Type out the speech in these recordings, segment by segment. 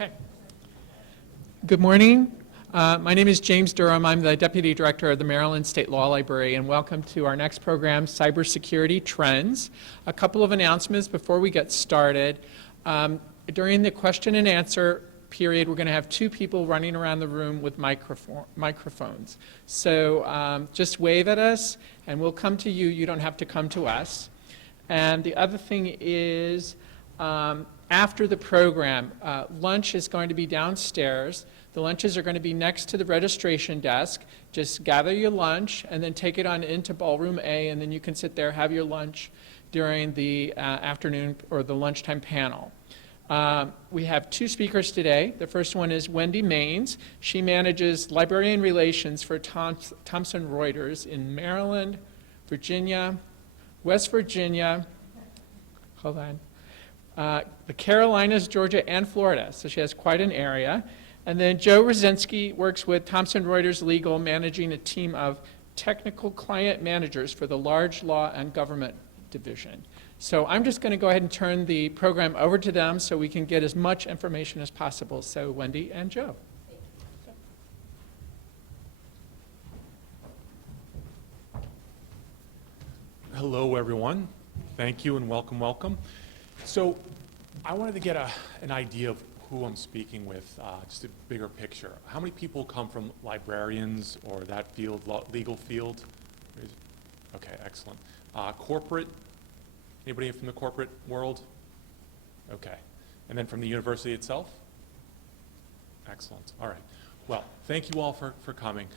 Okay. Good morning. My name is James Durham. I'm the Deputy Director of the Maryland State Law Library, and welcome to our next program, Cybersecurity Trends. A couple of announcements before we get started. During the question and answer period, we're going to have two people running around the room with microphones. So just wave at us, and we'll come to you. You don't have to come to us. And the other thing is, after the program, lunch is going to be downstairs. The lunches are going to be next to the registration desk. Just gather your lunch and then take it on into Ballroom A, and then you can sit there, have your lunch during the afternoon or the lunchtime panel. We have two speakers today. The first one is Wendy Maines. She manages librarian relations for Thomson Reuters in Maryland, Virginia, West Virginia, hold on, the Carolinas, Georgia, and Florida. So she has quite an area. And then Joe Rosinski works with Thomson Reuters Legal, managing a team of technical client managers for the large law and government division. So I'm just going to go ahead and turn the program over to them so we can get as much information as possible. So Wendy and Joe. Hello, everyone. Thank you and welcome, welcome. So I wanted to get an idea of who I'm speaking with, just a bigger picture. How many people come from librarians or that field, legal field? Okay, excellent. Corporate, anybody from the corporate world? Okay. And then from the university itself? Excellent, all right. Well, thank you all for coming.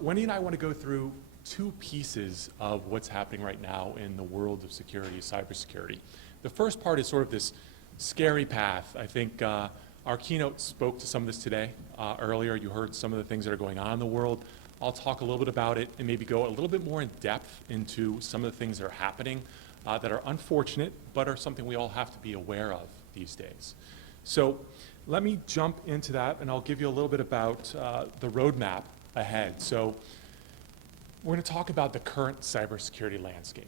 Wendy and I want to go through two pieces of what's happening right now in the world of security, cybersecurity. The first part is sort of this scary path. I think our keynote spoke to some of this today. Earlier, you heard some of the things that are going on in the world. I'll talk a little bit about it and maybe go a little bit more in depth into some of the things that are happening that are unfortunate, but are something we all have to be aware of these days. So let me jump into that, and I'll give you a little bit about the roadmap ahead. So we're going to talk about the current cybersecurity landscape.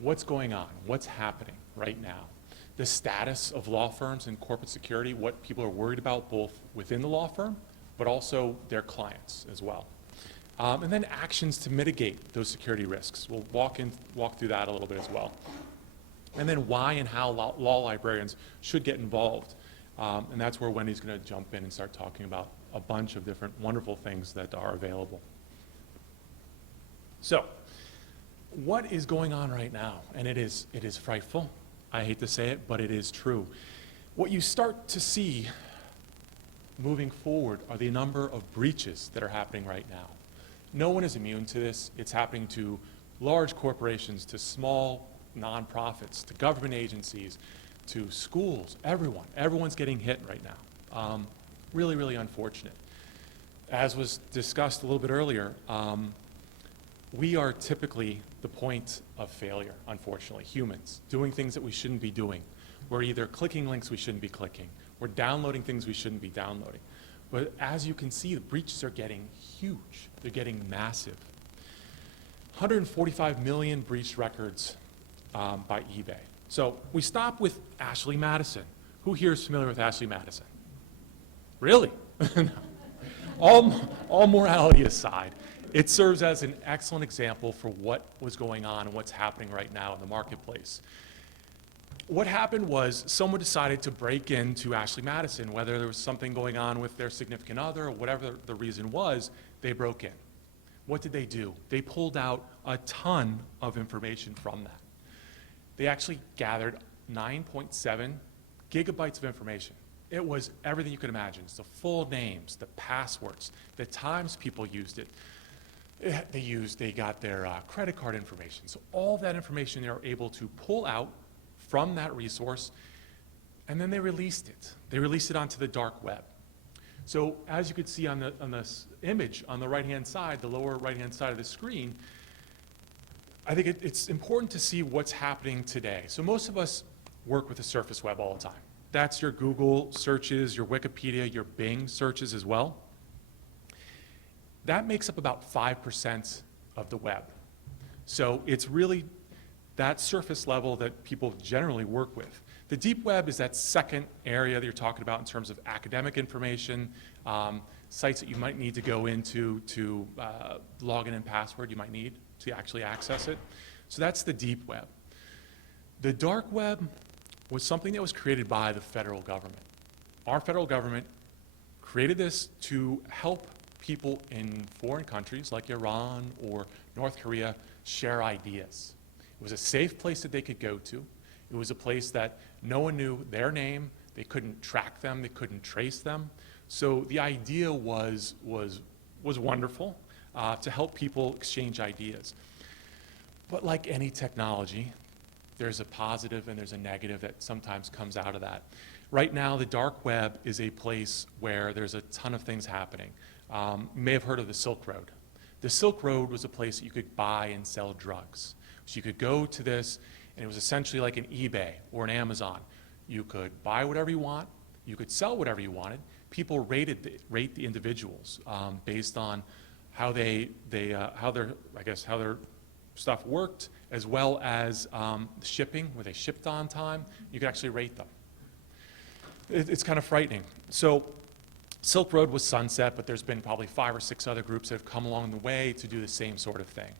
What's going on? What's happening right now? The status of law firms and corporate security, what people are worried about both within the law firm, but also their clients as well. And then actions to mitigate those security risks. We'll walk through that a little bit as well. And then why and how law librarians should get involved. And that's where Wendy's going to jump in and start talking about a bunch of different wonderful things that are available. So, what is going on right now? And it is frightful. I hate to say it, but it is true. What you start to see moving forward are the number of breaches that are happening right now. No one is immune to this. It's happening to large corporations, to small nonprofits, to government agencies, to schools, everyone. Everyone's getting hit right now. Really, really unfortunate. As was discussed a little bit earlier, we are typically the point of failure, unfortunately, humans, doing things that we shouldn't be doing. We're either clicking links we shouldn't be clicking. We're downloading things we shouldn't be downloading. But as you can see, the breaches are getting huge. They're getting massive. 145 million breached records by eBay. So we stop with Ashley Madison. Who here is familiar with Ashley Madison? Really? All morality aside, it serves as an excellent example for what was going on and what's happening right now in the marketplace. What happened was someone decided to break into Ashley Madison, whether there was something going on with their significant other or whatever the reason was, they broke in. What did they do? They pulled out a ton of information from that. They actually gathered 9.7 gigabytes of information. It was everything you could imagine. It's the full names, the passwords, the times people used it. They got their credit card information. So all that information they were able to pull out from that resource, and then they released it. They released it onto the dark web. So as you could see on this image on the right-hand side, the lower right-hand side of the screen, I think it's important to see what's happening today. So most of us work with the surface web all the time. That's your Google searches, your Wikipedia, your Bing searches as well. That makes up about 5% of the web. So it's really that surface level that people generally work with. The deep web is that second area that you're talking about in terms of academic information, sites that you might need to go into to login and password you might need to actually access it. So that's the deep web. The dark web was something that was created by the federal government. Our federal government created this to help people in foreign countries like Iran or North Korea share ideas. It was a safe place that they could go to. It was a place that no one knew their name, they couldn't track them, they couldn't trace them. So the idea was wonderful to help people exchange ideas. But like any technology, there's a positive and there's a negative that sometimes comes out of that. Right now, the dark web is a place where there's a ton of things happening. You may have heard of the Silk Road. The Silk Road was a place that you could buy and sell drugs. So you could go to this, and it was essentially like an eBay or an Amazon. You could buy whatever you want, you could sell whatever you wanted. People rate the individuals based on how how their stuff worked, as well as shipping, where they shipped on time. You could actually rate them. It's kind of frightening. So Silk Road was sunset, but there's been probably 5 or 6 other groups that have come along the way to do the same sort of thing.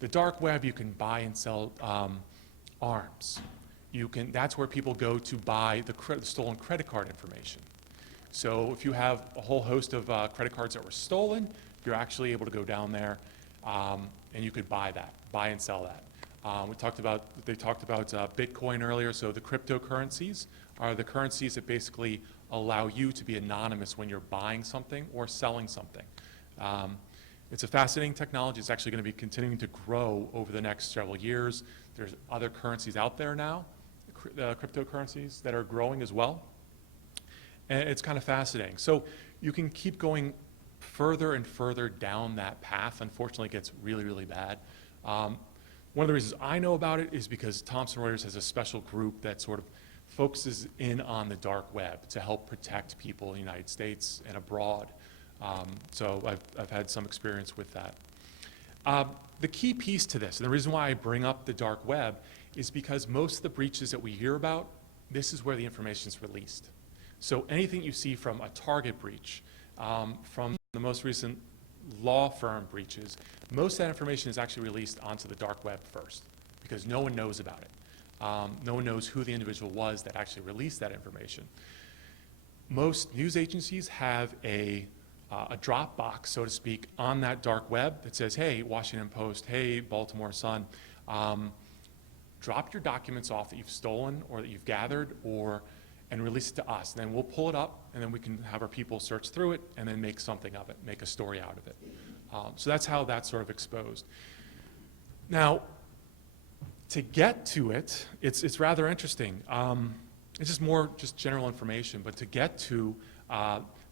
The dark web, you can buy and sell arms. That's where people go to buy the stolen credit card information. So if you have a whole host of credit cards that were stolen, you're actually able to go down there and you could buy and sell that. They talked about Bitcoin earlier, so the cryptocurrencies are the currencies that basically allow you to be anonymous when you're buying something or selling something. It's a fascinating technology. It's actually going to be continuing to grow over the next several years. There's other currencies out there now, cryptocurrencies, that are growing as well. And it's kind of fascinating. So you can keep going further and further down that path. Unfortunately, it gets really, really bad. One of the reasons I know about it is because Thomson Reuters has a special group that sort of focuses in on the dark web to help protect people in the United States and abroad. So I've had some experience with that. The key piece to this, and the reason why I bring up the dark web, is because most of the breaches that we hear about, this is where the information is released. So anything you see from a Target breach, from the most recent law firm breaches, most of that information is actually released onto the dark web first, because no one knows about it. No one knows who the individual was that actually released that information. Most news agencies have a drop box, so to speak, on that dark web that says, hey, Washington Post, hey, Baltimore Sun, drop your documents off that you've stolen or that you've gathered and release it to us. And then we'll pull it up, and then we can have our people search through it and then make something of it, make a story out of it. So that's how that's sort of exposed. Now, to get to it, it's rather interesting. It's just more general information, but to get to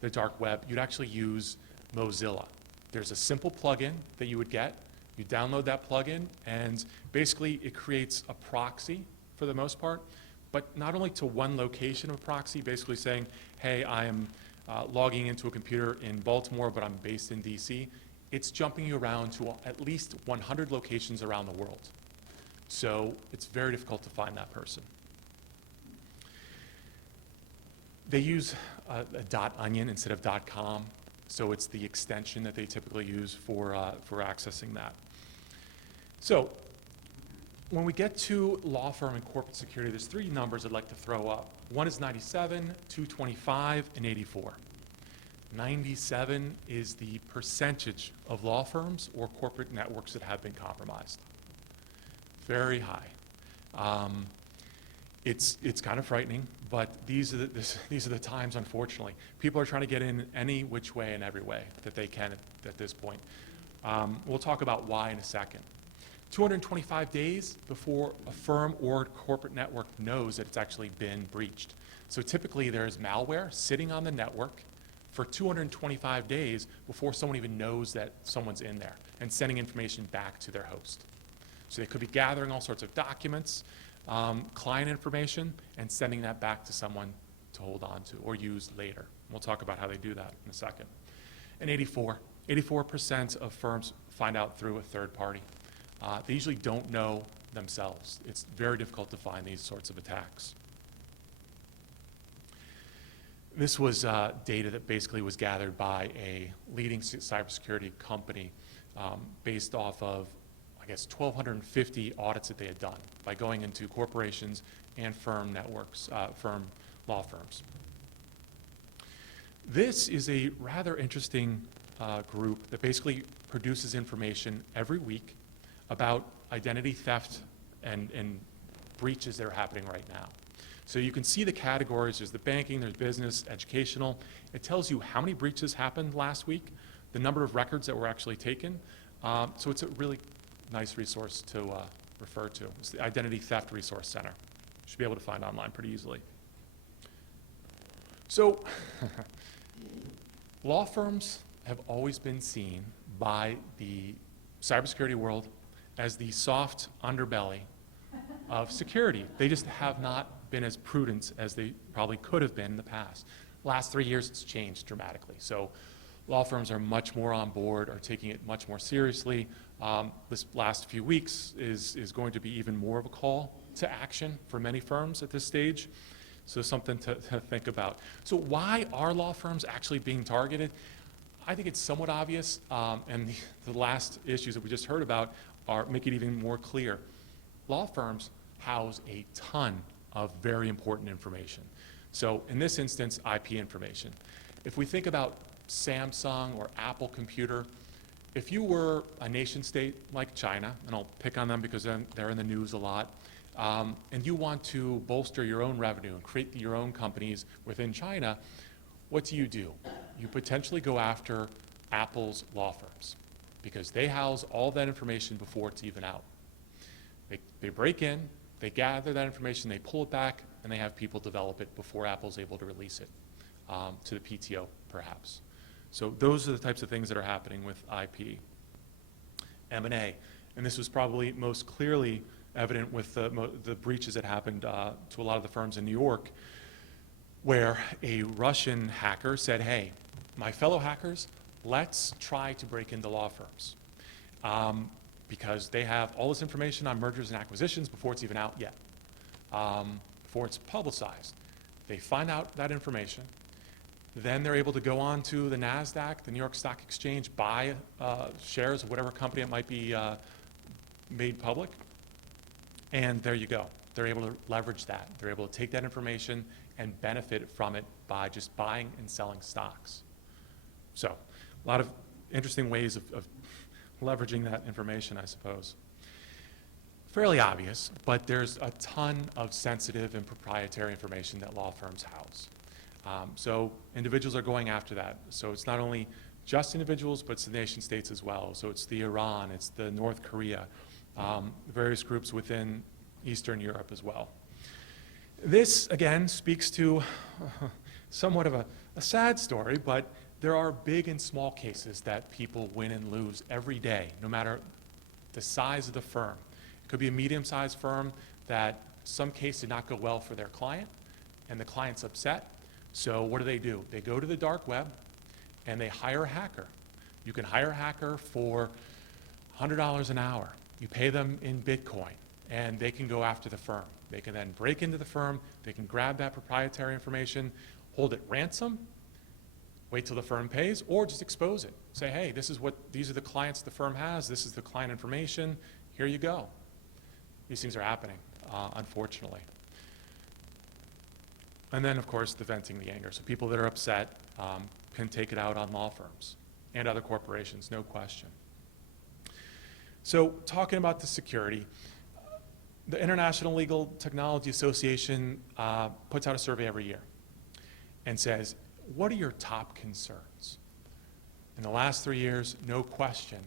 the dark web, you'd actually use Mozilla. There's a simple plugin that you would get. You download that plugin, and basically it creates a proxy for the most part, but not only to one location of proxy, basically saying, hey, I am logging into a computer in Baltimore, but I'm based in DC. It's jumping you around to at least 100 locations around the world. So it's very difficult to find that person. They use a .onion instead of .com, so it's the extension that they typically use for accessing that. So when we get to law firm and corporate security, there's 3 numbers I'd like to throw up. One is 97, 225, and 84. 97 is the percentage of law firms or corporate networks that have been compromised. Very high. It's kind of frightening, but these are the times, unfortunately. People are trying to get in any which way and every way that they can at this point. We'll talk about why in a second. 225 days before a firm or corporate network knows that it's actually been breached. So typically there's malware sitting on the network for 225 days before someone even knows that someone's in there and sending information back to their host. So they could be gathering all sorts of documents, client information, and sending that back to someone to hold on to or use later. We'll talk about how they do that in a second. And 84% of firms find out through a third party. They usually don't know themselves. It's very difficult to find these sorts of attacks. This was data that basically was gathered by a leading cybersecurity company based off of, I guess, 1,250 audits that they had done by going into corporations and firm networks, law firms. This is a rather interesting group that basically produces information every week about identity theft and breaches that are happening right now. So you can see the categories. There's the banking, there's business, educational. It tells you how many breaches happened last week, the number of records that were actually taken. So it's a really nice resource to refer to. It's the Identity Theft Resource Center. You should be able to find online pretty easily. So law firms have always been seen by the cybersecurity world as the soft underbelly of security. They just have not been as prudent as they probably could have been in the past. Last 3 years, it's changed dramatically. So law firms are much more on board, are taking it much more seriously. This last few weeks is going to be even more of a call to action for many firms at this stage. So something to think about. So why are law firms actually being targeted? I think it's somewhat obvious, and the last issues that we just heard about make it even more clear. Law firms house a ton of very important information. So in this instance, IP information. If we think about Samsung or Apple Computer, if you were a nation state like China, and I'll pick on them because they're in the news a lot, and you want to bolster your own revenue and create your own companies within China, what do? You potentially go after Apple's law firms because they house all that information before it's even out. They break in, they gather that information, they pull it back, and they have people develop it before Apple's able to release it to the PTO, perhaps. So those are the types of things that are happening with IP. M&A, and this was probably most clearly evident with the breaches that happened to a lot of the firms in New York, where a Russian hacker said, hey, my fellow hackers, let's try to break into law firms. Because they have all this information on mergers and acquisitions before it's even out yet, before it's publicized. They find out that information, then they're able to go on to the NASDAQ, the New York Stock Exchange, buy shares of whatever company it might be made public, and there you go. They're able to leverage that. They're able to take that information and benefit from it by just buying and selling stocks. So a lot of interesting ways of leveraging that information, I suppose. Fairly obvious, but there's a ton of sensitive and proprietary information that law firms house. So individuals are going after that. So it's not only just individuals, but it's the nation states as well. So it's the Iran, it's the North Korea, various groups within Eastern Europe as well. This, again, speaks to somewhat of a sad story, but there are big and small cases that people win and lose every day, no matter the size of the firm. It could be a medium-sized firm that some case did not go well for their client, and the client's upset. So what do? They go to the dark web, and they hire a hacker. You can hire a hacker for $100 an hour. You pay them in Bitcoin, and they can go after the firm. They can then break into the firm. They can grab that proprietary information, hold it ransom, wait till the firm pays, or just expose it. Say, hey, these are the clients the firm has. This is the client information. Here you go. These things are happening, unfortunately. And then, of course, the venting the anger. So people that are upset can take it out on law firms and other corporations, no question. So talking about the security, the International Legal Technology Association puts out a survey every year and says, what are your top concerns? In the last 3 years, no question,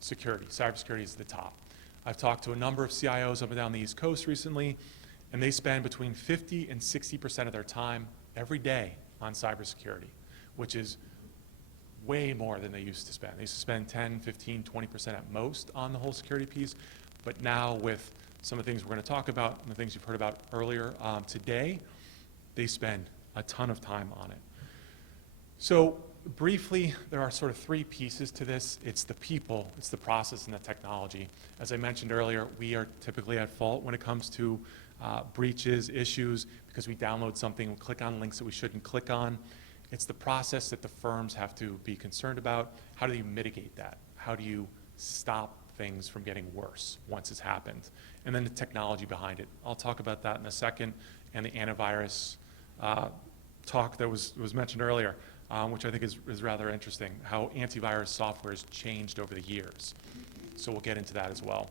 security. Cybersecurity is the top. I've talked to a number of CIOs up and down the East Coast recently, and they spend between 50 and 60% of their time every day on cybersecurity, which is way more than they used to spend. They used to spend 10, 15, 20% at most on the whole security piece, but now with some of the things we're going to talk about and the things you've heard about earlier today, they spend a ton of time on it. So briefly, there are sort of three pieces to this. It's the people, it's the process, and the technology. As I mentioned earlier, we are typically at fault when it comes to breaches, issues, because we download something and click on links that we shouldn't click on. It's the process that the firms have to be concerned about. How do you mitigate that? How do you stop things from getting worse once it's happened? And then the technology behind it. I'll talk about that in a second, and the antivirus talk that was mentioned earlier, which I think is rather interesting, how antivirus software has changed over the years. So we'll get into that as well.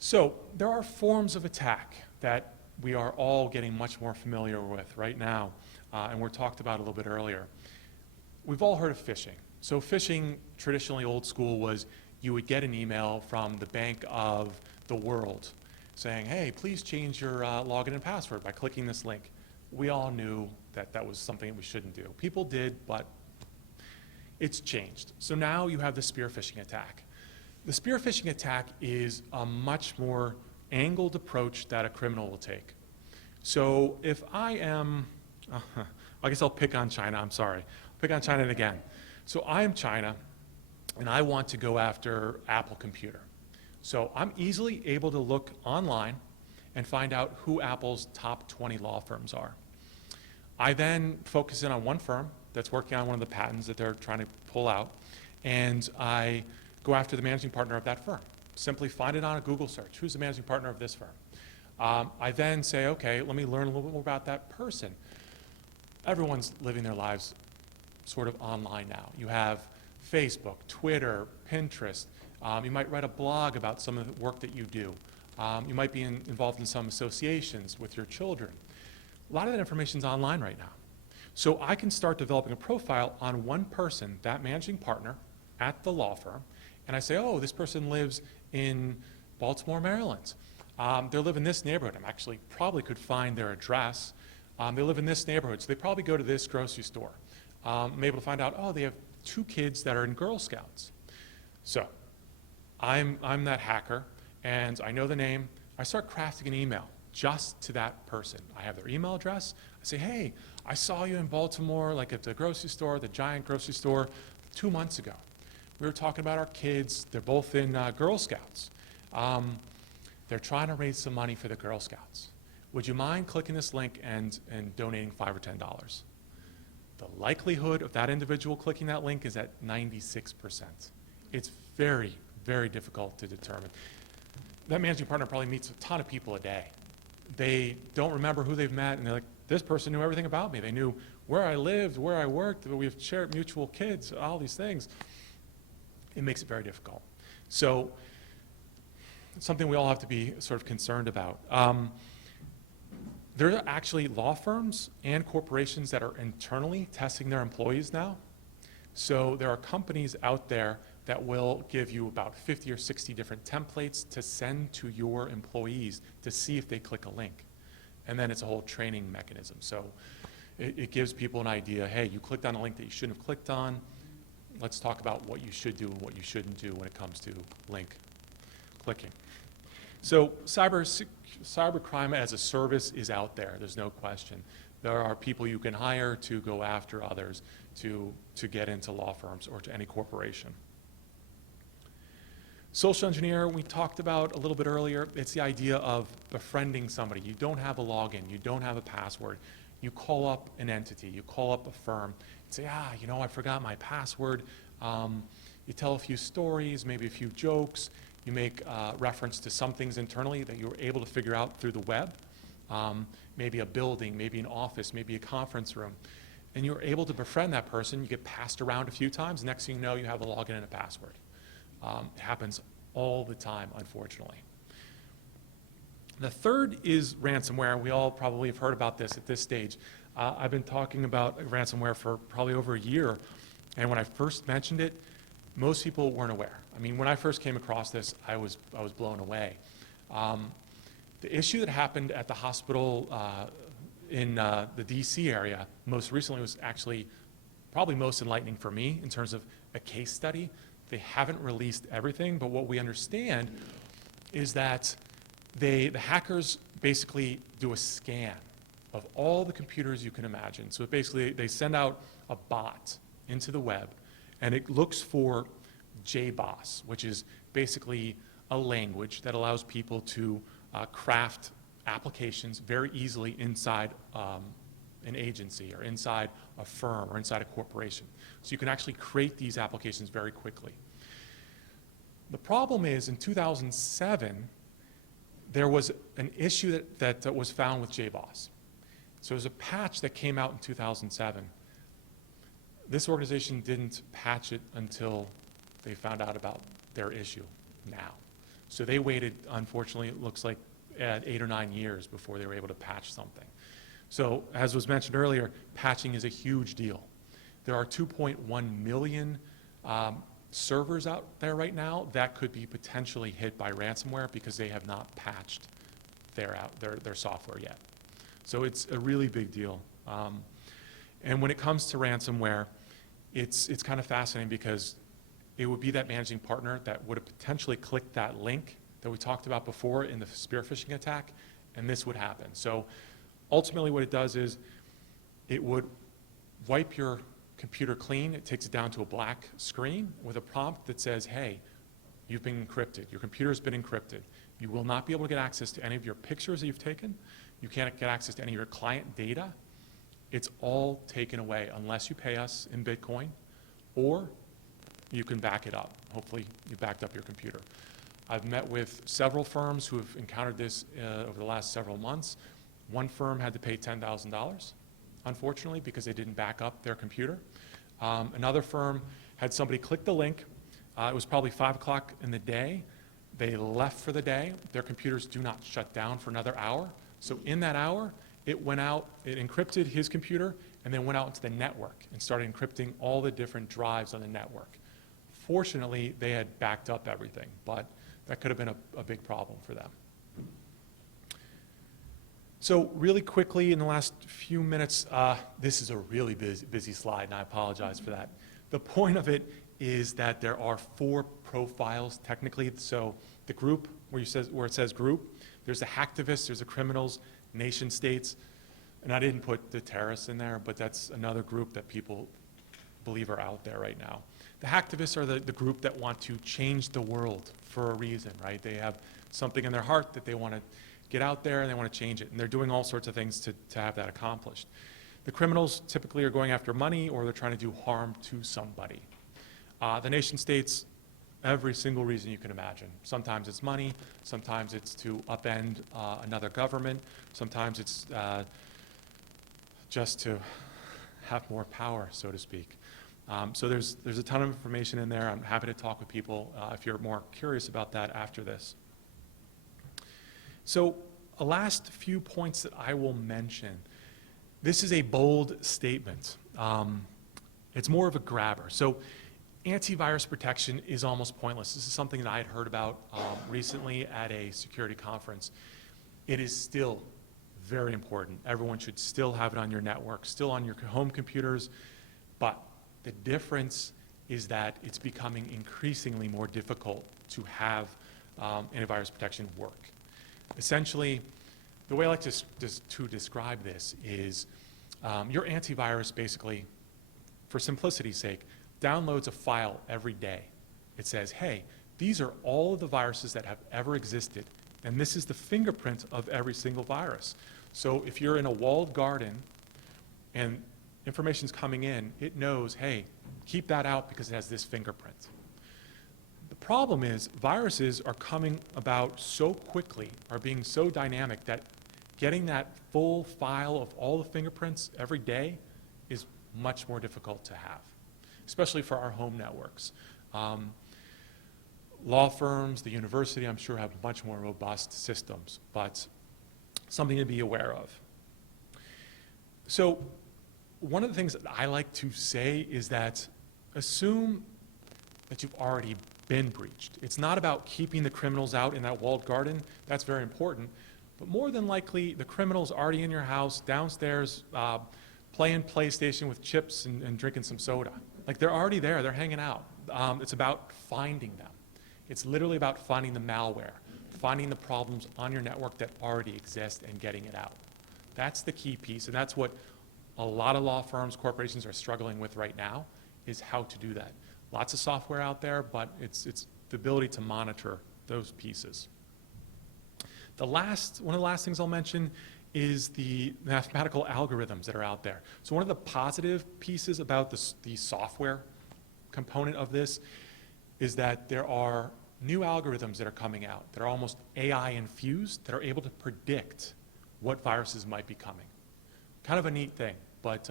So there are forms of attack that we are all getting much more familiar with right now, and were talked about a little bit earlier. We've all heard of phishing. So phishing, traditionally old school, was you would get an email from the Bank of the World saying, hey, please change your login and password by clicking this link. We all knew that that was something that we shouldn't do. People did, but it's changed. So now you have the spear phishing attack. The spear phishing attack is a much more angled approach that a criminal will take. So if I am, I guess I'll pick on China, I'm sorry. I'll pick on China again. So I am China, and I want to go after Apple Computer. So I'm easily able to look online and find out who Apple's top 20 law firms are. I then focus in on one firm that's working on one of the patents that they're trying to pull out, and I go after the managing partner of that firm. Simply find it on a Google search. Who's the managing partner of this firm? I then say, okay, let me learn a little bit more about that person. Everyone's living their lives sort of online now. You have Facebook, Twitter, Pinterest. You might write a blog about some of the work that you do. You might be involved in some associations with your children. A lot of that information is online right now. So I can start developing a profile on one person, that managing partner at the law firm, and I say, oh, this person lives in Baltimore, Maryland. They live in this neighborhood. I actually probably could find their address. They live in this neighborhood, so they probably go to this grocery store. I'm able to find out, oh, they have 2 kids that are in Girl Scouts. So I'm that hacker, and I know the name. I start crafting an email just to that person. I have their email address. I say, hey, I saw you in Baltimore, like at the grocery store, the giant grocery store, 2 months ago. We were talking about our kids. They're both in Girl Scouts. They're trying to raise some money for the Girl Scouts. Would you mind clicking this link and donating $5 or $10? The likelihood of that individual clicking that link is at 96%. It's very, very difficult to determine. That managing partner probably meets a ton of people a day. They don't remember who they've met, and they're like, this person knew everything about me. They knew where I lived, where I worked, we have shared mutual kids, all these things. It makes it very difficult. So it's something we all have to be sort of concerned about. There are actually law firms and corporations that are internally testing their employees now. So there are companies out there that will give you about 50 or 60 different templates to send to your employees to see if they click a link. And then it's a whole training mechanism. So it gives people an idea, hey, you clicked on a link that you shouldn't have clicked on. Let's talk about what you should do and what you shouldn't do when it comes to link clicking. So cybercrime as a service is out there, there's no question. There are people you can hire to go after others to get into law firms or to any corporation. Social engineer, we talked about a little bit earlier. It's the idea of befriending somebody. You don't have a login, you don't have a password. You call up an entity, you call up a firm, and say, I forgot my password. You tell a few stories, maybe a few jokes. You make reference to some things internally that you were able to figure out through the web, maybe a building, maybe an office, maybe a conference room. And you're able to befriend that person. You get passed around a few times. Next thing you know, you have a login and a password. It happens all the time, unfortunately. The third is ransomware. We all probably have heard about this at this stage. I've been talking about ransomware for probably over a year. And when I first mentioned it, most people weren't aware. I mean, when I first came across this, I was blown away. The issue that happened at the hospital in the DC area most recently was actually probably most enlightening for me in terms of a case study. They haven't released everything, but what we understand is that the hackers basically do a scan of all the computers you can imagine. So basically, they send out a bot into the web, and it looks for JBoss, which is basically a language that allows people to craft applications very easily inside an agency or inside a firm or inside a corporation. So you can actually create these applications very quickly. The problem is in 2007, there was an issue that was found with JBoss. So there's a patch that came out in 2007. This organization didn't patch it until they found out about their issue now. So they waited, unfortunately, it looks like 8 or 9 years before they were able to patch something. So as was mentioned earlier, patching is a huge deal. There are 2.1 million servers out there right now that could be potentially hit by ransomware because they have not patched their software yet. So it's a really big deal. And when it comes to ransomware, it's kind of fascinating because it would be that managing partner that would have potentially clicked that link that we talked about before in the spear phishing attack, and this would happen. So ultimately what it does is it would wipe your computer clean. It takes it down to a black screen with a prompt that says, hey, you've been encrypted. Your computer's been encrypted. You will not be able to get access to any of your pictures that you've taken. You can't get access to any of your client data. It's all taken away unless you pay us in Bitcoin, or you can back it up. Hopefully you backed up your computer. I've met with several firms who have encountered this over the last several months. One firm had to pay $10,000, unfortunately, because they didn't back up their computer. Another firm had somebody click the link. It was probably 5 o'clock in the day. They left for the day. Their computers do not shut down for another hour. So in that hour, it went out, it encrypted his computer, and then went out into the network and started encrypting all the different drives on the network. Fortunately, they had backed up everything, but that could have been a big problem for them. So really quickly, in the last few minutes, this is a really busy slide, and I apologize for that. The point of it is that there are 4 profiles, technically. So the group, where it says group, there's the hacktivists, there's the criminals, nation states, and I didn't put the terrorists in there, but that's another group that people believe are out there right now. The hacktivists are the group that want to change the world for a reason, right? They have something in their heart that they want to get out there and they want to change it, and they're doing all sorts of things to have that accomplished. The criminals typically are going after money, or they're trying to do harm to somebody. The nation states, every single reason you can imagine. Sometimes it's money, sometimes it's to upend another government, sometimes it's just to have more power, so to speak. So there's a ton of information in there. I'm happy to talk with people if you're more curious about that after this. So a last few points that I will mention. This is a bold statement. It's more of a grabber. So antivirus protection is almost pointless. This is something that I had heard about recently at a security conference. It is still very important. Everyone should still have it on your network, still on your home computers, but the difference is that it's becoming increasingly more difficult to have antivirus protection work. Essentially, the way I like to describe this is your antivirus basically, for simplicity's sake, downloads a file every day. It says, hey, these are all of the viruses that have ever existed, and this is the fingerprint of every single virus. So if you're in a walled garden and information's coming in, it knows, hey, keep that out because it has this fingerprint. The problem is viruses are coming about so quickly, are being so dynamic, that getting that full file of all the fingerprints every day is much more difficult to have, especially for our home networks. Law firms, the university, I'm sure, have much more robust systems, but something to be aware of. So one of the things that I like to say is that assume that you've already been breached. It's not about keeping the criminals out in that walled garden. That's very important. But more than likely, the criminal's already in your house, downstairs, playing PlayStation with chips and drinking some soda. Like, they're already there. They're hanging out. It's about finding them. It's literally about finding the malware, finding the problems on your network that already exist and getting it out. That's the key piece, and that's what a lot of law firms, corporations are struggling with right now, is how to do that. Lots of software out there, but it's the ability to monitor those pieces. One of the last things I'll mention is the mathematical algorithms that are out there. So one of the positive pieces about the software component of this is that there are new algorithms that are coming out that are almost AI infused that are able to predict what viruses might be coming. Kind of a neat thing, but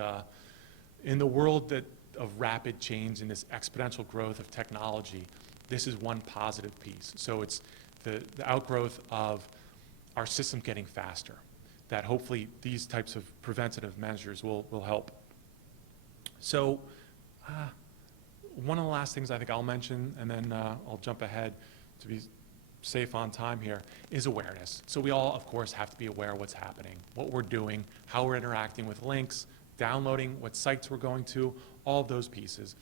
in the world of rapid change and this exponential growth of technology, this is one positive piece. So it's the outgrowth of our system getting faster, that hopefully these types of preventative measures will help. So one of the last things I think I'll mention, and then I'll jump ahead to be safe on time here, is awareness. So we all, of course, have to be aware of what's happening, what we're doing, how we're interacting with links, downloading, what sites we're going to, all of those pieces,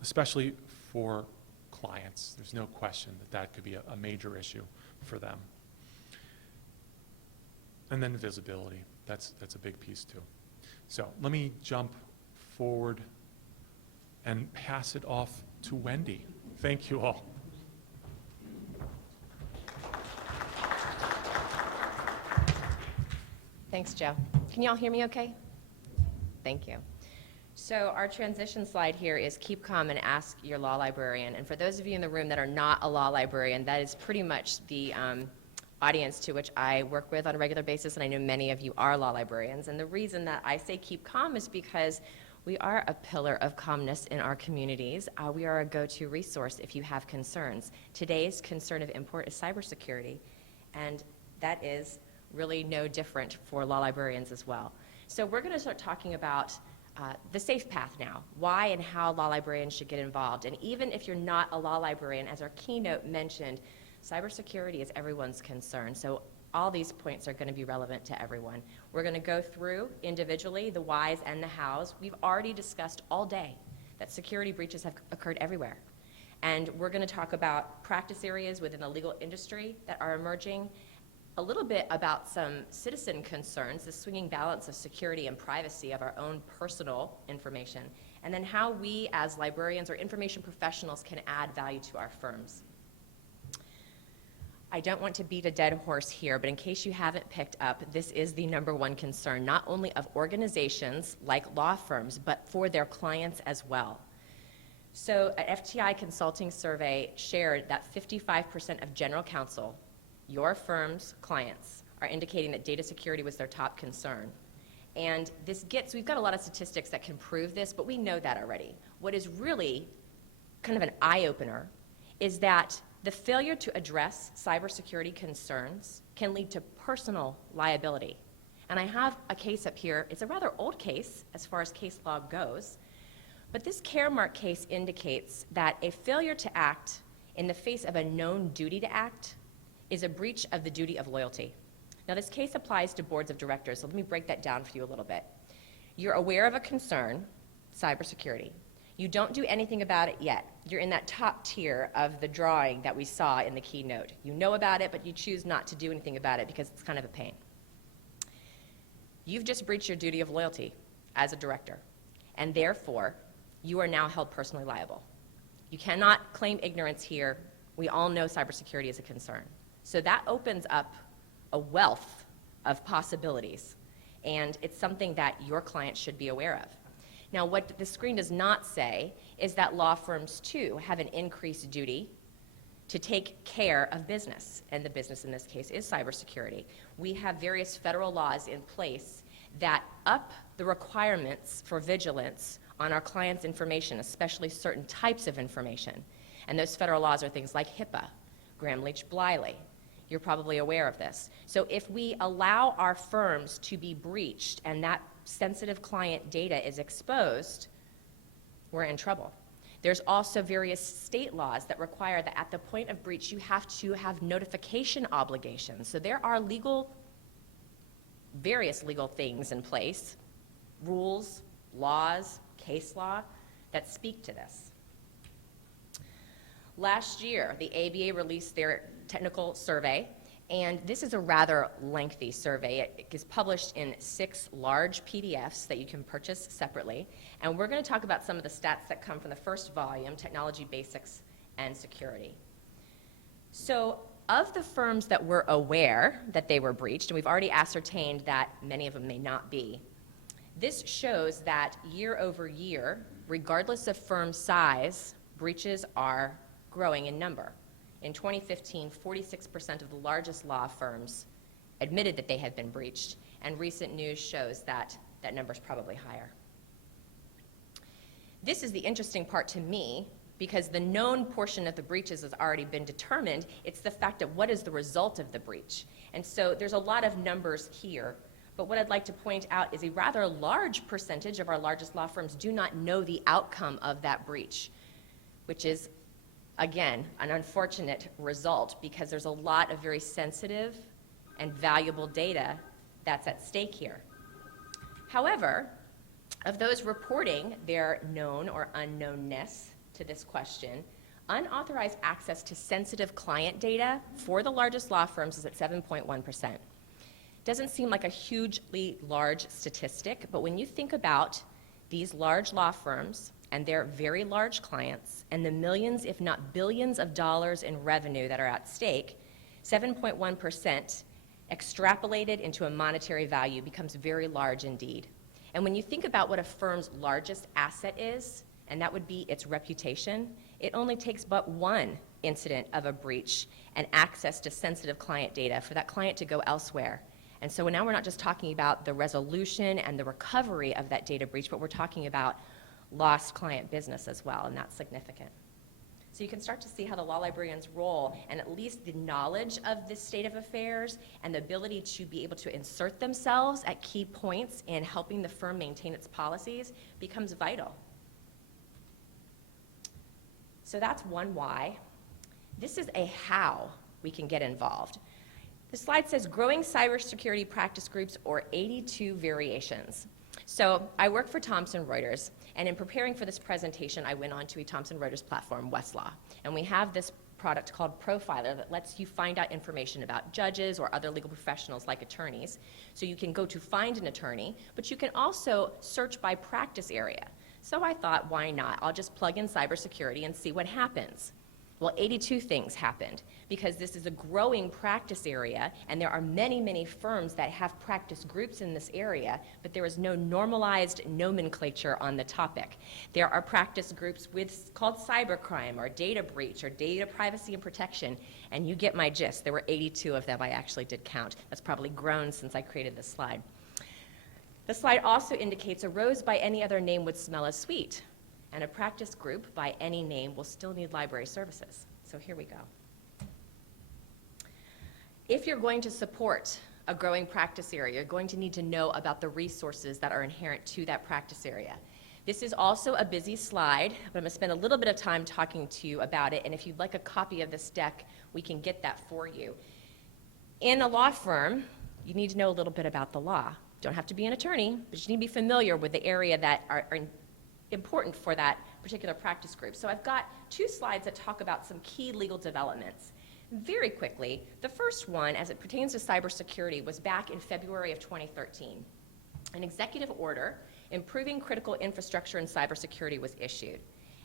especially for clients. There's no question that could be a major issue for them. And then visibility, that's a big piece too. So let me jump forward and pass it off to Wendy. Thank you all. Thanks, Joe. Can you all hear me okay? Thank you. So our transition slide here is keep calm and ask your law librarian. And for those of you in the room that are not a law librarian, that is pretty much the audience to which I work with on a regular basis, and I know many of you are law librarians. And the reason that I say keep calm is because we are a pillar of calmness in our communities. We are a go-to resource if you have concerns. Today's concern of import is cybersecurity, and that is really no different for law librarians as well. So we're going to start talking about the safe path now, why and how law librarians should get involved. And even if you're not a law librarian, as our keynote mentioned, cybersecurity is everyone's concern. So all these points are going to be relevant to everyone. We're going to go through individually the whys and the hows. We've already discussed all day that security breaches have occurred everywhere. And we're going to talk about practice areas within the legal industry that are emerging, a little bit about some citizen concerns, the swinging balance of security and privacy of our own personal information, and then how we as librarians or information professionals can add value to our firms. I don't want to beat a dead horse here, but in case you haven't picked up, this is the #1 concern, not only of organizations like law firms, but for their clients as well. So an FTI consulting survey shared that 55% of general counsel, your firm's clients, are indicating that data security was their top concern. And we've got a lot of statistics that can prove this, but we know that already. What is really kind of an eye-opener is that the failure to address cybersecurity concerns can lead to personal liability. And I have a case up here. It's a rather old case as far as case law goes, but this Caremark case indicates that a failure to act in the face of a known duty to act is a breach of the duty of loyalty. Now, this case applies to boards of directors, so let me break that down for you a little bit. You're aware of a concern, cybersecurity. You don't do anything about it yet. You're in that top tier of the drawing that we saw in the keynote. You know about it, but you choose not to do anything about it because it's kind of a pain. You've just breached your duty of loyalty as a director, and therefore, you are now held personally liable. You cannot claim ignorance here. We all know cybersecurity is a concern. So that opens up a wealth of possibilities, and it's something that your clients should be aware of. Now, what the screen does not say is that law firms, too, have an increased duty to take care of business, and the business in this case is cybersecurity. We have various federal laws in place that up the requirements for vigilance on our clients' information, especially certain types of information. And those federal laws are things like HIPAA, Gramm-Leach-Bliley. You're probably aware of this. So if we allow our firms to be breached and that sensitive client data is exposed, we're in trouble. There's also various state laws that require that at the point of breach, you have to have notification obligations. So there are various legal things in place, rules, laws, case law, that speak to this. Last year, the ABA released their technical survey, and this is a rather lengthy survey. It is published in 6 large PDFs that you can purchase separately, and we're going to talk about some of the stats that come from the first volume, Technology Basics and Security. So of the firms that were aware that they were breached, and we've already ascertained that many of them may not be, this shows that year over year, regardless of firm size, breaches are growing in number. In 2015, 46% of the largest law firms admitted that they had been breached, and recent news shows that that number is probably higher. This is the interesting part to me, because the known portion of the breaches has already been determined. It's the fact of what is the result of the breach. And so there's a lot of numbers here, but what I'd like to point out is a rather large percentage of our largest law firms do not know the outcome of that breach, which is, again, an unfortunate result, because there's a lot of very sensitive and valuable data that's at stake here. However, of those reporting their known or unknownness to this question, unauthorized access to sensitive client data for the largest law firms is at 7.1%. Doesn't seem like a hugely large statistic, but when you think about these large law firms and their very large clients and the millions, if not billions of dollars in revenue that are at stake, 7.1% extrapolated into a monetary value becomes very large indeed. And when you think about what a firm's largest asset is, and that would be its reputation, it only takes but one incident of a breach and access to sensitive client data for that client to go elsewhere. And so now we're not just talking about the resolution and the recovery of that data breach, but we're talking about lost client business as well, and that's significant. So you can start to see how the law librarian's role, and at least the knowledge of this state of affairs and the ability to be able to insert themselves at key points in helping the firm maintain its policies, becomes vital. So that's one why. This is a how we can get involved. The slide says growing cybersecurity practice groups, or 82 variations. So I work for Thomson Reuters, and in preparing for this presentation, I went onto a Thomson Reuters platform, Westlaw, and we have this product called Profiler that lets you find out information about judges or other legal professionals like attorneys. So you can go to find an attorney, but you can also search by practice area. So I thought, why not? I'll just plug in cybersecurity and see what happens. Well, 82 things happened, because this is a growing practice area, and there are many, many firms that have practice groups in this area, but there is no normalized nomenclature on the topic. There are practice groups called cybercrime, or data breach, or data privacy and protection, and you get my gist. There were 82 of them. I actually did count. That's probably grown since I created this slide. The slide also indicates a rose by any other name would smell as sweet, and a practice group by any name will still need library services. So here we go. If you're going to support a growing practice area, you're going to need to know about the resources that are inherent to that practice area. This is also a busy slide, but I'm going to spend a little bit of time talking to you about it, and if you'd like a copy of this deck, we can get that for you. In a law firm, you need to know a little bit about the law. You don't have to be an attorney, but you need to be familiar with the area that are important for that particular practice group. So I've got two slides that talk about some key legal developments. Very quickly, the first one, as it pertains to cybersecurity, was back in February of 2013. An executive order improving critical infrastructure and cybersecurity was issued,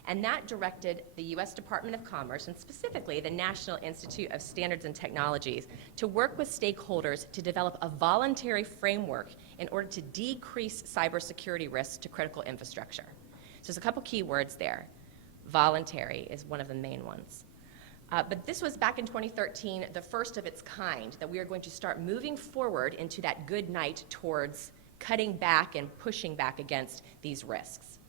and that directed the U.S. Department of Commerce, and specifically the National Institute of Standards and Technologies, to work with stakeholders to develop a voluntary framework in order to decrease cybersecurity risks to critical infrastructure. So there's a couple key words there. Voluntary is one of the main ones. But this was back in 2013, the first of its kind, that we are going to start moving forward into that good night towards cutting back and pushing back against these risks.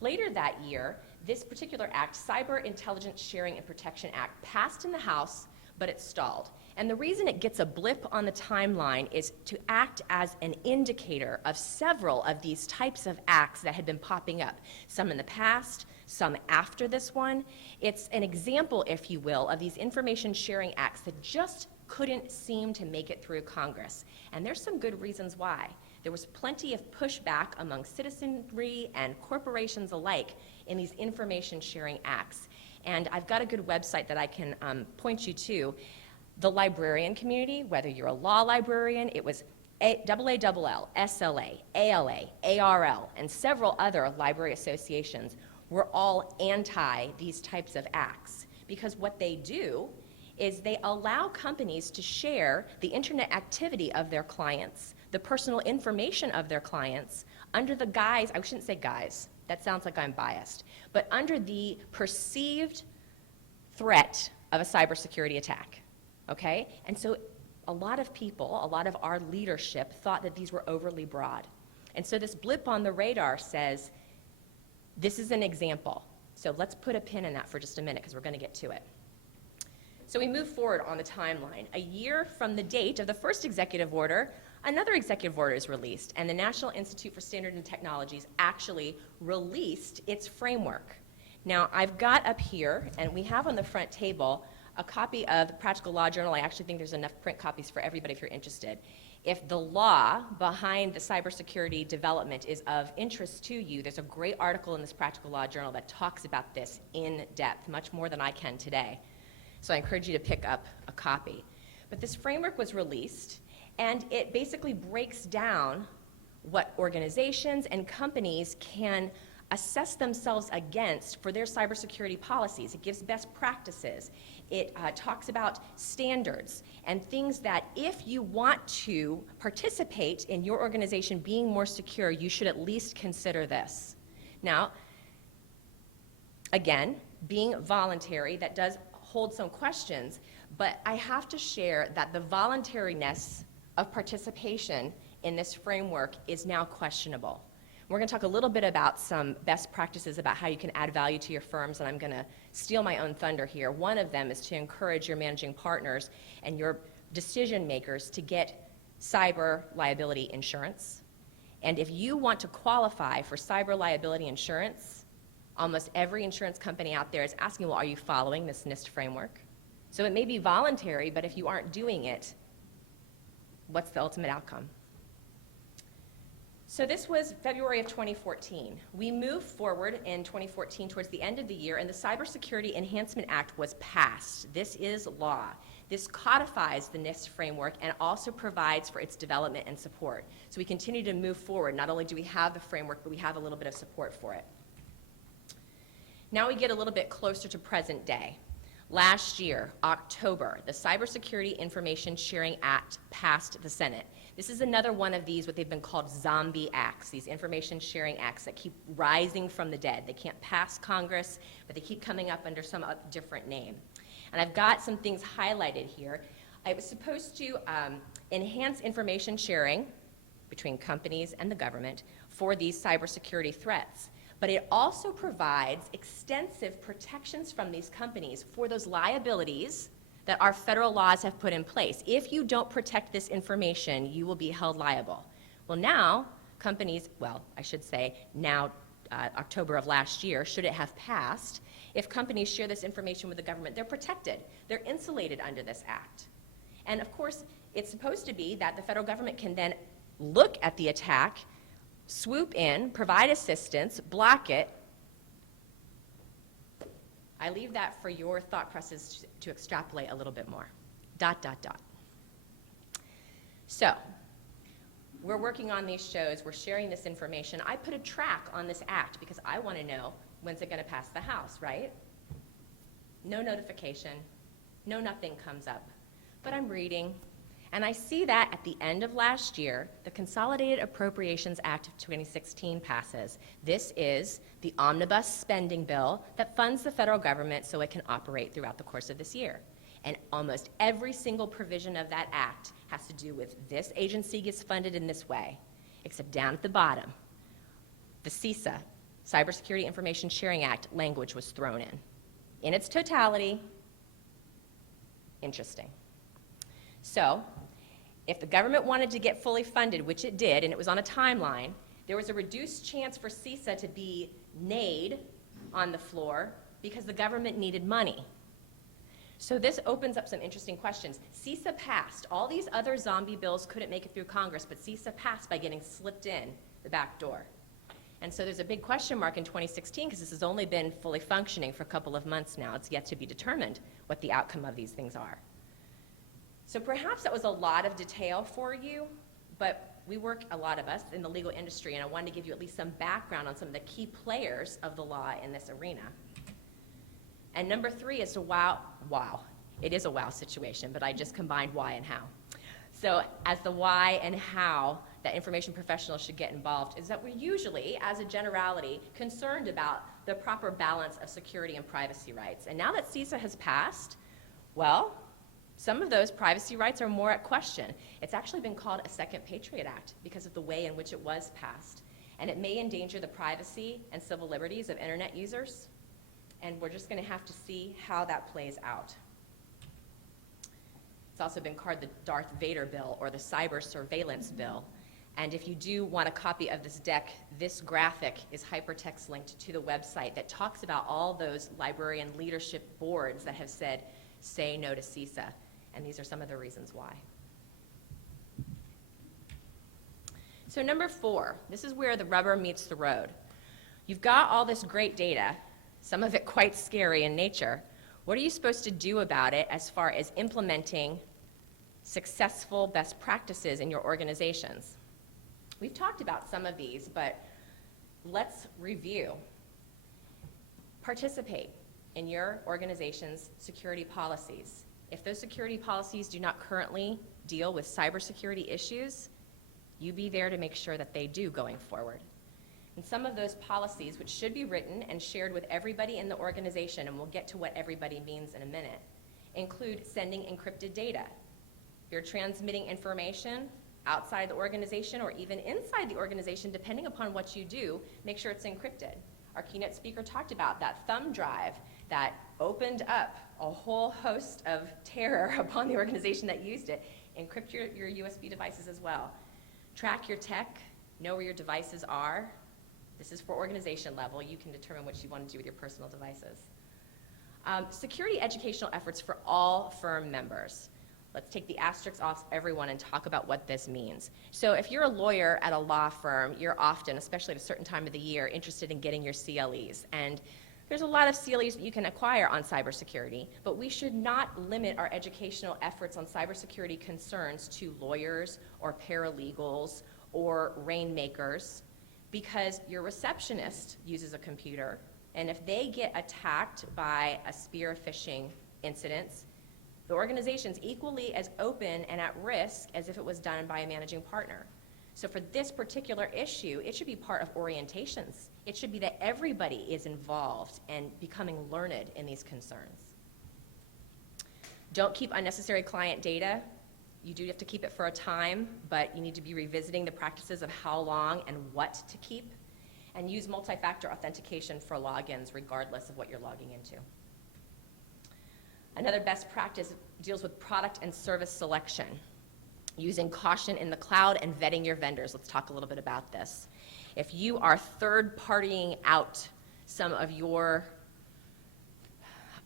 Later that year, this particular act, Cyber Intelligence Sharing and Protection Act, passed in the House, but it stalled. And the reason it gets a blip on the timeline is to act as an indicator of several of these types of acts that had been popping up, some in the past, some after this one. It's an example, if you will, of these information sharing acts that just couldn't seem to make it through Congress. And there's some good reasons why. There was plenty of pushback among citizenry and corporations alike in these information sharing acts. And I've got a good website that I can point you to. The librarian community, whether you're a law librarian, it was AALL, SLA, ALA, ARL, and several other library associations were all anti these types of acts, because what they do is they allow companies to share the internet activity of their clients, the personal information of their clients, under the guise, I shouldn't say guise, that sounds like I'm biased, but under the perceived threat of a cybersecurity attack, okay? And so a lot of people, a lot of our leadership thought that these were overly broad. And so this blip on the radar says, this is an example. So let's put a pin in that for just a minute because we're going to get to it. So we move forward on the timeline. A year from the date of the first executive order, another executive order is released, and the National Institute for Standards and Technologies actually released its framework. Now, I've got up here, and we have on the front table, a copy of the Practical Law Journal. I actually think there's enough print copies for everybody if you're interested. If the law behind the cybersecurity development is of interest to you, there's a great article in this Practical Law Journal that talks about this in depth, much more than I can today. So I encourage you to pick up a copy. But this framework was released, and it basically breaks down what organizations and companies can assess themselves against for their cybersecurity policies. It gives best practices. It talks about standards and things that if you want to participate in your organization being more secure, you should at least consider this. Now, again, being voluntary, that does hold some questions, but I have to share that the voluntariness of participation in this framework is now questionable. We're going to talk a little bit about some best practices about how you can add value to your firms, and I'm going to steal my own thunder here. One of them is to encourage your managing partners and your decision makers to get cyber liability insurance. And if you want to qualify for cyber liability insurance, almost every insurance company out there is asking, well, are you following this NIST framework? So it may be voluntary, but if you aren't doing it, what's the ultimate outcome? So this was February of 2014. We moved forward in 2014 towards the end of the year, and the Cybersecurity Enhancement Act was passed. This is law. This codifies the NIST framework and also provides for its development and support. So we continue to move forward. Not only do we have the framework, but we have a little bit of support for it. Now we get a little bit closer to present day. Last year, October, the Cybersecurity Information Sharing Act passed the Senate. This is another one of these, what they've been called zombie acts, these information sharing acts that keep rising from the dead. They can't pass Congress, but they keep coming up under some different name. And I've got some things highlighted here. It was supposed to enhance information sharing between companies and the government for these cybersecurity threats. But it also provides extensive protections from these companies for those liabilities that our federal laws have put in place. If you don't protect this information, you will be held liable. Well, now, companies, well, I should say, now, October of last year, should it have passed, if companies share this information with the government, they're protected. They're insulated under this act. And of course, it's supposed to be that the federal government can then look at the attack, swoop in, provide assistance, block it. I leave that for your thought process to extrapolate a little bit more. ... So, we're working on these shows, we're sharing this information. I put a track on this act because I want to know when's it going to pass the House, right? No notification, no nothing comes up. But I'm reading, and I see that at the end of last year, the Consolidated Appropriations Act of 2016 passes. This is the omnibus spending bill that funds the federal government so it can operate throughout the course of this year. And almost every single provision of that act has to do with this agency gets funded in this way, except down at the bottom, the CISA, Cybersecurity Information Sharing Act, language was thrown in. In its totality, interesting. So, if the government wanted to get fully funded, which it did, and it was on a timeline, there was a reduced chance for CISA to be nayed on the floor because the government needed money. So this opens up some interesting questions. CISA passed. All these other zombie bills couldn't make it through Congress, but CISA passed by getting slipped in the back door. And so there's a big question mark in 2016 because this has only been fully functioning for a couple of months now. It's yet to be determined what the outcome of these things are. So perhaps that was a lot of detail for you, but we work, a lot of us, in the legal industry, and I wanted to give you at least some background on some of the key players of the law in this arena. And number three is to wow, It is a wow situation, but I just combined why and how. So as the why and how that information professionals should get involved is that we're usually, as a generality, concerned about the proper balance of security and privacy rights. And now that CISA has passed, well, some of those privacy rights are more at question. It's actually been called a Second Patriot Act because of the way in which it was passed. And it may endanger the privacy and civil liberties of internet users. And we're just going to have to see how that plays out. It's also been called the Darth Vader bill or the cyber surveillance bill. And if you do want a copy of this deck, this graphic is hypertext linked to the website that talks about all those librarian leadership boards that have said, say no to CISA. And these are some of the reasons why. So number 4, this is where the rubber meets the road. You've got all this great data, some of it quite scary in nature. What are you supposed to do about it as far as implementing successful best practices in your organizations? We've talked about some of these, but let's review. Participate in your organization's security policies. If those security policies do not currently deal with cybersecurity issues, you be there to make sure that they do going forward. And some of those policies, which should be written and shared with everybody in the organization, and we'll get to what everybody means in a minute, include sending encrypted data. If you're transmitting information outside the organization or even inside the organization, depending upon what you do, make sure it's encrypted. Our keynote speaker talked about that thumb drive that opened up a whole host of terror upon the organization that used it. Encrypt your USB devices as well. Track your tech, know where your devices are. This is for organization level. You can determine what you want to do with your personal devices. Security educational efforts for all firm members. Let's take the asterisks off everyone and talk about what this means. So if you're a lawyer at a law firm, you're often, especially at a certain time of the year, interested in getting your CLEs. And there's a lot of CLEs that you can acquire on cybersecurity, but we should not limit our educational efforts on cybersecurity concerns to lawyers or paralegals or rainmakers, because your receptionist uses a computer, and if they get attacked by a spear phishing incident, the organization's equally as open and at risk as if it was done by a managing partner. So for this particular issue, it should be part of orientations. It should be that everybody is involved and becoming learned in these concerns. Don't keep unnecessary client data. You do have to keep it for a time, but you need to be revisiting the practices of how long and what to keep. And use multi-factor authentication for logins regardless of what you're logging into. Another best practice deals with product and service selection, using caution in the cloud and vetting your vendors. Let's talk a little bit about this. If you are third-partying out some of your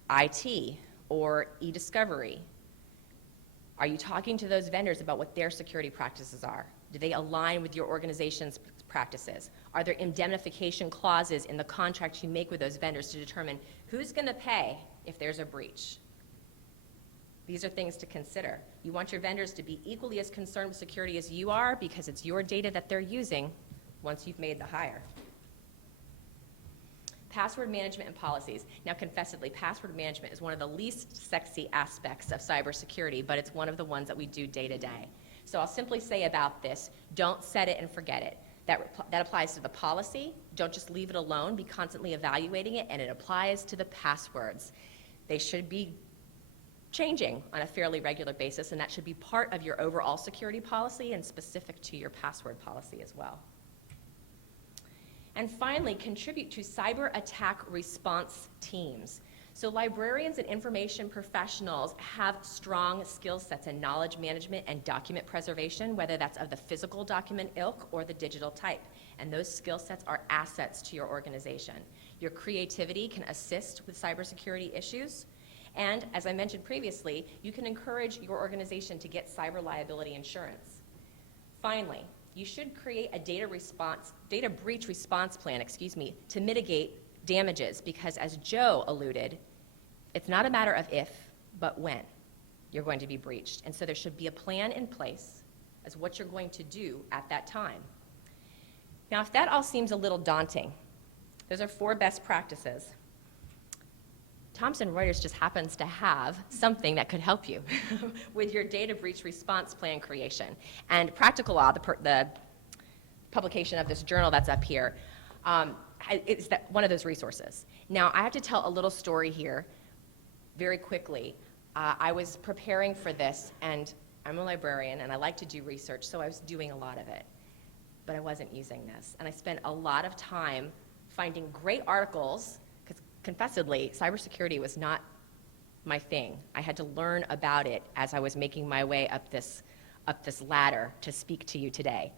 IT or e-discovery, are you talking to those vendors about what their security practices are? Do they align with your organization's practices? Are there indemnification clauses in the contract you make with those vendors to determine who's going to pay if there's a breach? These are things to consider. You want your vendors to be equally as concerned with security as you are, because it's your data that they're using once you've made the hire. Password management and policies. Now, confessedly, password management is one of the least sexy aspects of cybersecurity, but it's one of the ones that we do day to day. So I'll simply say about this, don't set it and forget it. That applies to the policy. Don't just leave it alone. Be constantly evaluating it, and it applies to the passwords. They should be changing on a fairly regular basis, and that should be part of your overall security policy and specific to your password policy as well. And finally, contribute to cyber attack response teams. So librarians and information professionals have strong skill sets in knowledge management and document preservation, whether that's of the physical document ilk or the digital type. And those skill sets are assets to your organization. Your creativity can assist with cybersecurity issues. And as I mentioned previously, you can encourage your organization to get cyber liability insurance. Finally, you should create a data breach response plan, to mitigate damages, because as Joe alluded, it's not a matter of if, but when you're going to be breached. And so there should be a plan in place as what you're going to do at that time. Now, if that all seems a little daunting, those are 4 best practices. Thomson Reuters just happens to have something that could help you with your data breach response plan creation. And Practical Law, the publication of this journal that's up here, it's one of those resources. Now, I have to tell a little story here very quickly. I was preparing for this, and I'm a librarian, and I like to do research, so I was doing a lot of it. But I wasn't using this. And I spent a lot of time finding great articles, because confessedly, cybersecurity was not my thing. I had to learn about it as I was making my way up this ladder to speak to you today.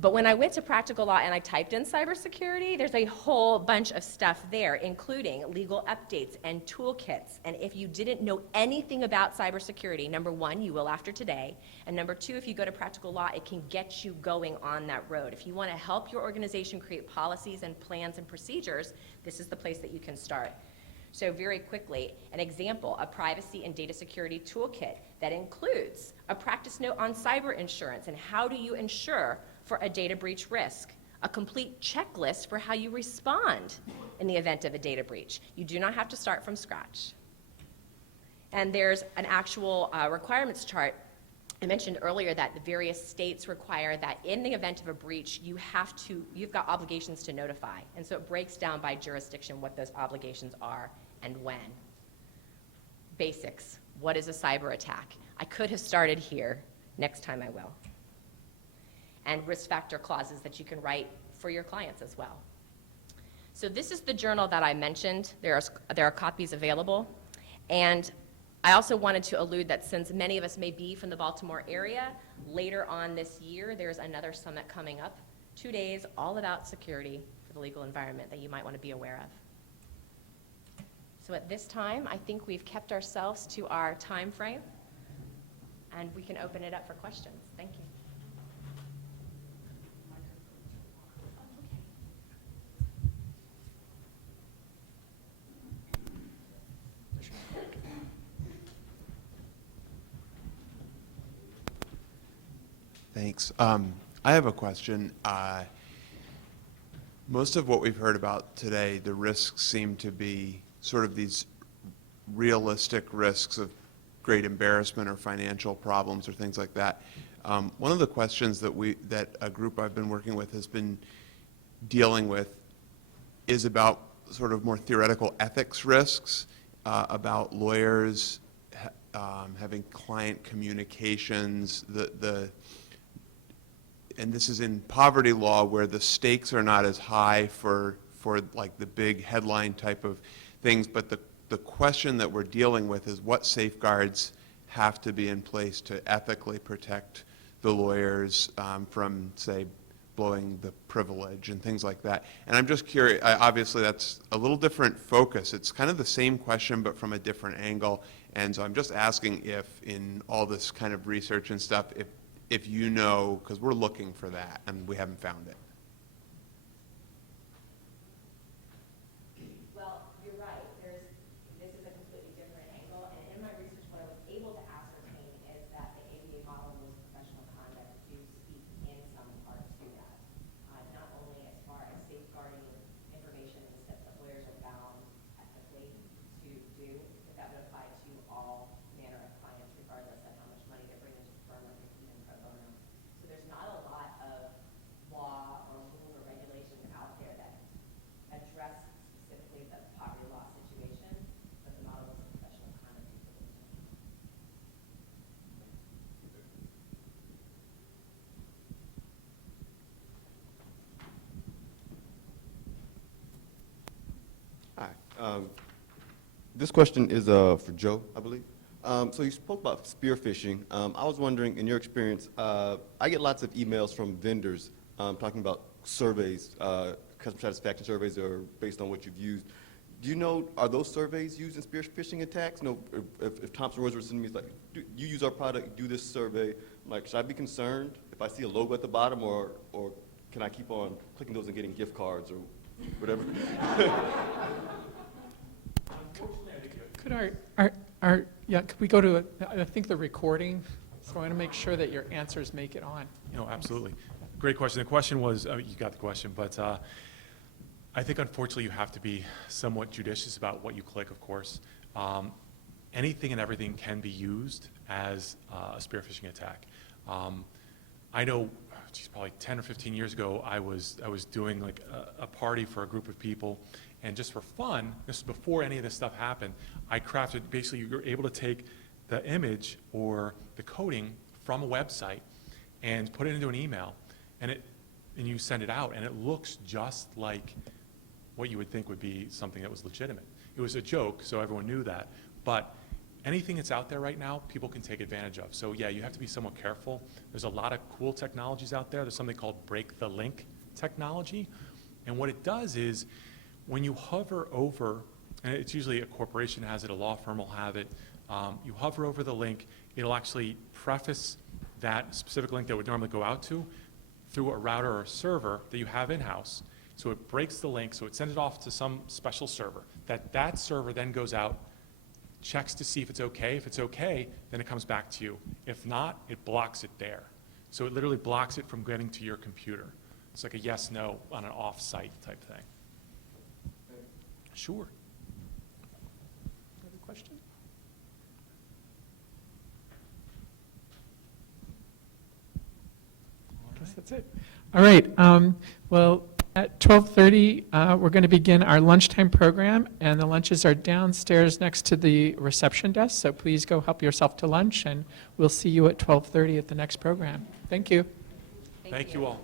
But when I went to Practical Law and I typed in cybersecurity, there's a whole bunch of stuff there, including legal updates and toolkits. And if you didn't know anything about cybersecurity, number one, you will after today. And number two, if you go to Practical Law, it can get you going on that road. If you want to help your organization create policies and plans and procedures, this is the place that you can start. So very quickly, an example, a privacy and data security toolkit that includes a practice note on cyber insurance and how do you insure for a data breach risk, a complete checklist for how you respond in the event of a data breach. You do not have to start from scratch. And there's an actual requirements chart. I mentioned earlier that the various states require that in the event of a breach, you've got obligations to notify. And so it breaks down by jurisdiction what those obligations are and when. Basics. What is a cyber attack? I could have started here. Next time I will. And risk factor clauses that you can write for your clients as well. So this is the journal that I mentioned. There are copies available. And I also wanted to allude that since many of us may be from the Baltimore area, later on this year, there's another summit coming up, 2 days, all about security for the legal environment that you might want to be aware of. So at this time, I think we've kept ourselves to our time frame, and we can open it up for questions. Thank you. Thanks. I have a question. Most of what we've heard about today, the risks seem to be sort of these realistic risks of great embarrassment or financial problems or things like that. One of the questions that a group I've been working with has been dealing with is about sort of more theoretical ethics risks, about lawyers having client communications, and this is in poverty law where the stakes are not as high for like the big headline type of things, but the question that we're dealing with is what safeguards have to be in place to ethically protect the lawyers from, say, blowing the privilege and things like that. And I'm just curious, obviously that's a little different focus. It's kind of the same question but from a different angle. And so I'm just asking if in all this kind of research and stuff, if you know, because we're looking for that and we haven't found it. Well, you're right. This is a completely different angle. And in my research, what I was able to ascertain is that the ABA model rules of professional conduct do speak in some part to that. Not only as far as safeguarding information in the steps that lawyers are bound ethically to do, but that would apply to all manner of clients, regardless of how much money they're bringing to the firm or even pro bono. So there's not a lot of law or rules or regulations out there that address specifically the poverty law situation, but the model of professional conduct is really different. Hi. This question is for Joe, I believe. So you spoke about spear phishing. I was wondering, in your experience, I get lots of emails from vendors talking about surveys, customer satisfaction surveys are based on what you've used. Do you know, are those surveys used in spear phishing attacks? You know, if Thomson Reuters were sending me, like, you use our product, do this survey, I'm like, should I be concerned if I see a logo at the bottom, or can I keep on clicking those and getting gift cards or whatever? Could we go to, I think the recording, so I want to make sure that your answers make it on. Absolutely. Great question. The question was, you got the question, but I think unfortunately you have to be somewhat judicious about what you click, of course. Anything and everything can be used as a spear phishing attack. I know, geez, probably 10 or 15 years ago, I was doing like a party for a group of people, and just for fun, this is before any of this stuff happened, I crafted, basically you're able to take the image or the coding from a website and put it into an email, and you send it out, and it looks just like what you would think would be something that was legitimate. It was a joke, so everyone knew that, but anything that's out there right now, people can take advantage of. So yeah, you have to be somewhat careful. There's a lot of cool technologies out there. There's something called break the link technology, and what it does is when you hover over, and it's usually a corporation has it, a law firm will have it, you hover over the link, it'll actually preface that specific link that would normally go out to through a router or a server that you have in-house. So it breaks the link, so it sends it off to some special server. That server then goes out, checks to see if it's okay. If it's okay, then it comes back to you. If not, it blocks it there. So it literally blocks it from getting to your computer. It's like a yes-no on an off-site type thing. Sure. Other question? I guess that's it. All right. Well, at 12:30, we're going to begin our lunchtime program, and the lunches are downstairs next to the reception desk, so please go help yourself to lunch, and we'll see you at 12:30 at the next program. Thank you. Thank you all.